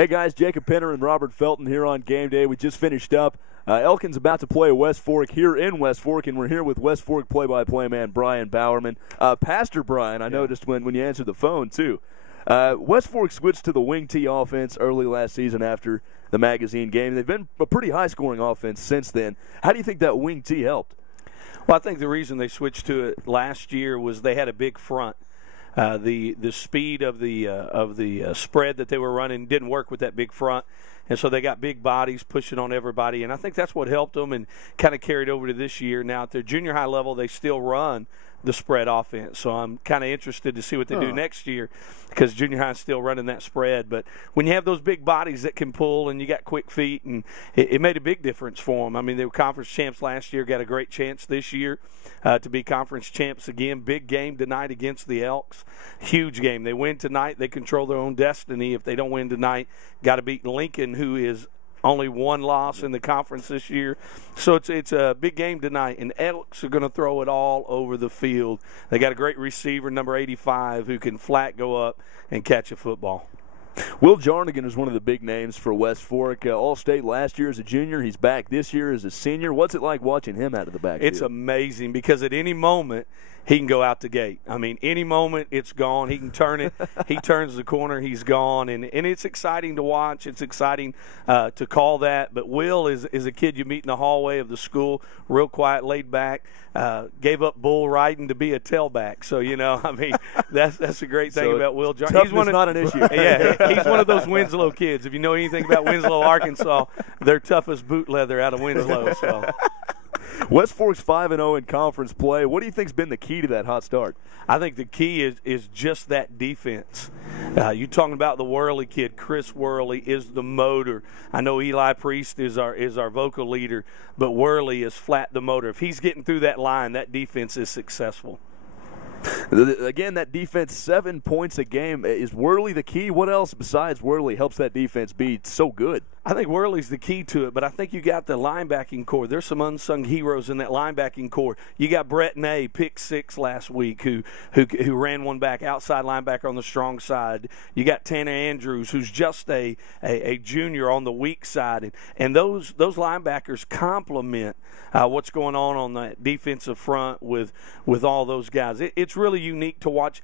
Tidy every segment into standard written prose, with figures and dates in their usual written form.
Hey guys, Jacob Penner and Robert Felton here on Game Day. We just finished up. Elkin's about to play West Fork here in West Fork, and we're here with West Fork play-by-play man Brian Bowerman. Pastor Brian, I noticed when you answered the phone too. West Fork switched to the wing T offense early last season after the magazine game. They've been a pretty high-scoring offense since then. How do you think that wing T helped? Well, I think the reason they switched to it last year was they had a big front. The speed of the spread that they were running didn't work with that big front, and so they got big bodies pushing on everybody, and I think that's what helped them and kind of carried over to this year. Now at their junior high level, they still run the spread offense, so I'm kind of interested to see what they do next year because junior high is still running that spread. But when you have those big bodies that can pull and you got quick feet, and it made a big difference for them. I mean, they were conference champs last year, got a great chance this year to be conference champs again. Big game tonight against the Elks. Huge game. They win tonight, they control their own destiny. If they don't win tonight, got to beat Lincoln, who is only one loss in the conference this year. So it's a big game tonight, and Elks are going to throw it all over the field. They got a great receiver, number 85, who can flat go up and catch a football. Will Jarnigan is one of the big names for West Fork. All-State last year as a junior. He's back this year as a senior. What's it like watching him out of the backfield? It's amazing because at any moment he can go out the gate. I mean, any moment it's gone. He can turn it. He turns the corner, he's gone. And it's exciting to watch. It's exciting to call that. But Will is a kid you meet in the hallway of the school, real quiet, laid back, gave up bull riding to be a tailback. So, I mean, that's a great thing about Will Jarnigan. He's not an issue. Yeah, he's one of those Winslow kids. If you know anything about Winslow, Arkansas, they're toughest boot leather out of Winslow. So. West Fork's 5-0 in conference play. What do you think's been the key to that hot start? I think the key is just that defense. You're talking about the Worley kid. Chris Worley is the motor. I know Eli Priest is our vocal leader, but Worley is flat the motor. If he's getting through that line, that defense is successful. Again, that defense, 7 points a game. Is Worley the key? What else besides Worley helps that defense be so good? I think Worley's the key to it, but I think you got the linebacking core. There's some unsung heroes in that linebacking core. You got Brett Ney, pick 6 last week, who ran one back, outside linebacker on the strong side. You got Tanner Andrews, who's just a junior on the weak side, and those linebackers complement what's going on that defensive front with all those guys. It's really unique to watch.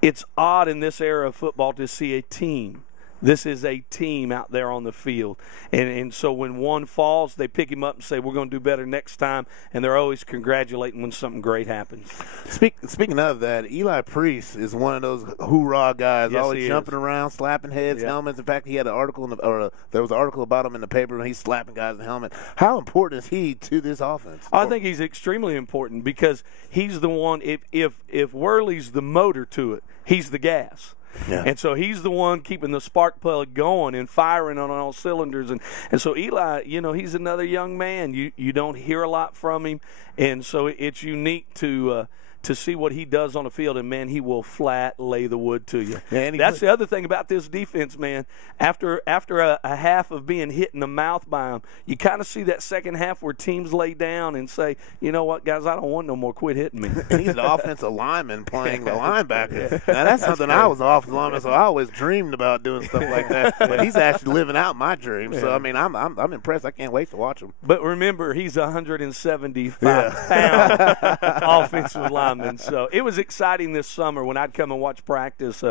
It's odd in this era of football to see a team. This is a team out there on the field. And so when one falls, they pick him up and say, we're going to do better next time, and they're always congratulating when something great happens. Speaking of that, Eli Priest is one of those hoorah guys, yes, always jumping around, slapping heads, helmets. In fact, he had an article, there was an article about him in the paper, and he's slapping guys in the helmet. How important is he to this offense? I think he's extremely important because he's the one, if Worley's the motor to it, he's the gas. Yeah. And so he's the one keeping the spark plug going and firing on all cylinders. And so Eli, he's another young man. You don't hear a lot from him. And so it's unique to see what he does on the field, and, man, he will flat lay the wood to you. Yeah, that's the other thing about this defense, man. After a half of being hit in the mouth by him, you kind of see that second half where teams lay down and say, you know what, guys, I don't want no more. Quit hitting me. And he's an offensive lineman playing the linebacker. Now, that's something I was an offensive lineman, so I always dreamed about doing stuff like that. But he's actually living out my dream. So, I mean, I'm impressed. I can't wait to watch him. But remember, he's a 175-pound offensive lineman. So it was exciting this summer when I'd come and watch practice.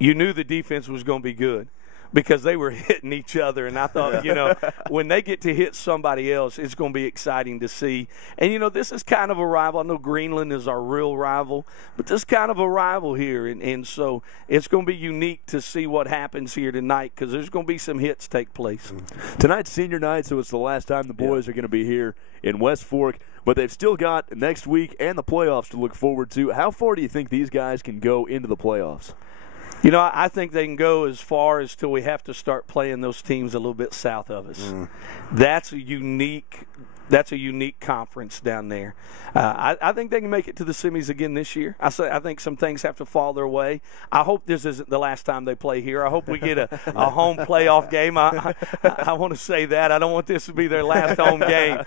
You knew the defense was going to be good because they were hitting each other. And I thought, when they get to hit somebody else, it's going to be exciting to see. And, this is kind of a rival. I know Greenland is our real rival, but this is kind of a rival here. And so it's going to be unique to see what happens here tonight because there's going to be some hits take place. Tonight's senior night, so it's the last time the boys are going to be here in West Fork. But they've still got next week and the playoffs to look forward to. How far do you think these guys can go into the playoffs? I think they can go as far as till we have to start playing those teams a little bit south of us. That's a unique conference down there. I think they can make it to the semis again this year. I think some things have to fall their way. I hope this isn't the last time they play here. I hope we get a home playoff game. I want to say that. I don't want this to be their last home game.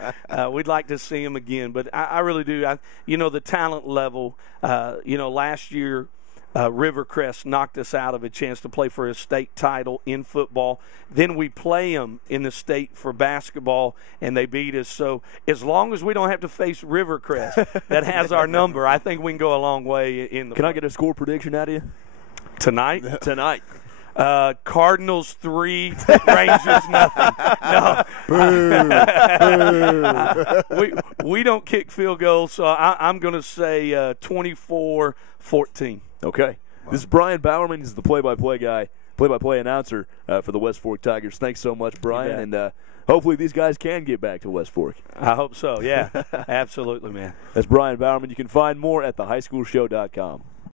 We'd like to see them again, but I really do. The talent level, last year Rivercrest knocked us out of a chance to play for a state title in football. Then we play them in the state for basketball, and they beat us. So as long as we don't have to face Rivercrest, that has our number, I think we can go a long way in the. Can I get a score prediction out of you tonight? Tonight. Cardinals 3, Rangers nothing. No, we don't kick field goals, so I'm going to say 24-14. Okay. This is Brian Bowerman. He's the play-by-play guy, play-by-play announcer for the West Fork Tigers. Thanks so much, Brian, and hopefully these guys can get back to West Fork. I hope so. Yeah, absolutely, man. That's Brian Bowerman. You can find more at thehighschoolshow.com.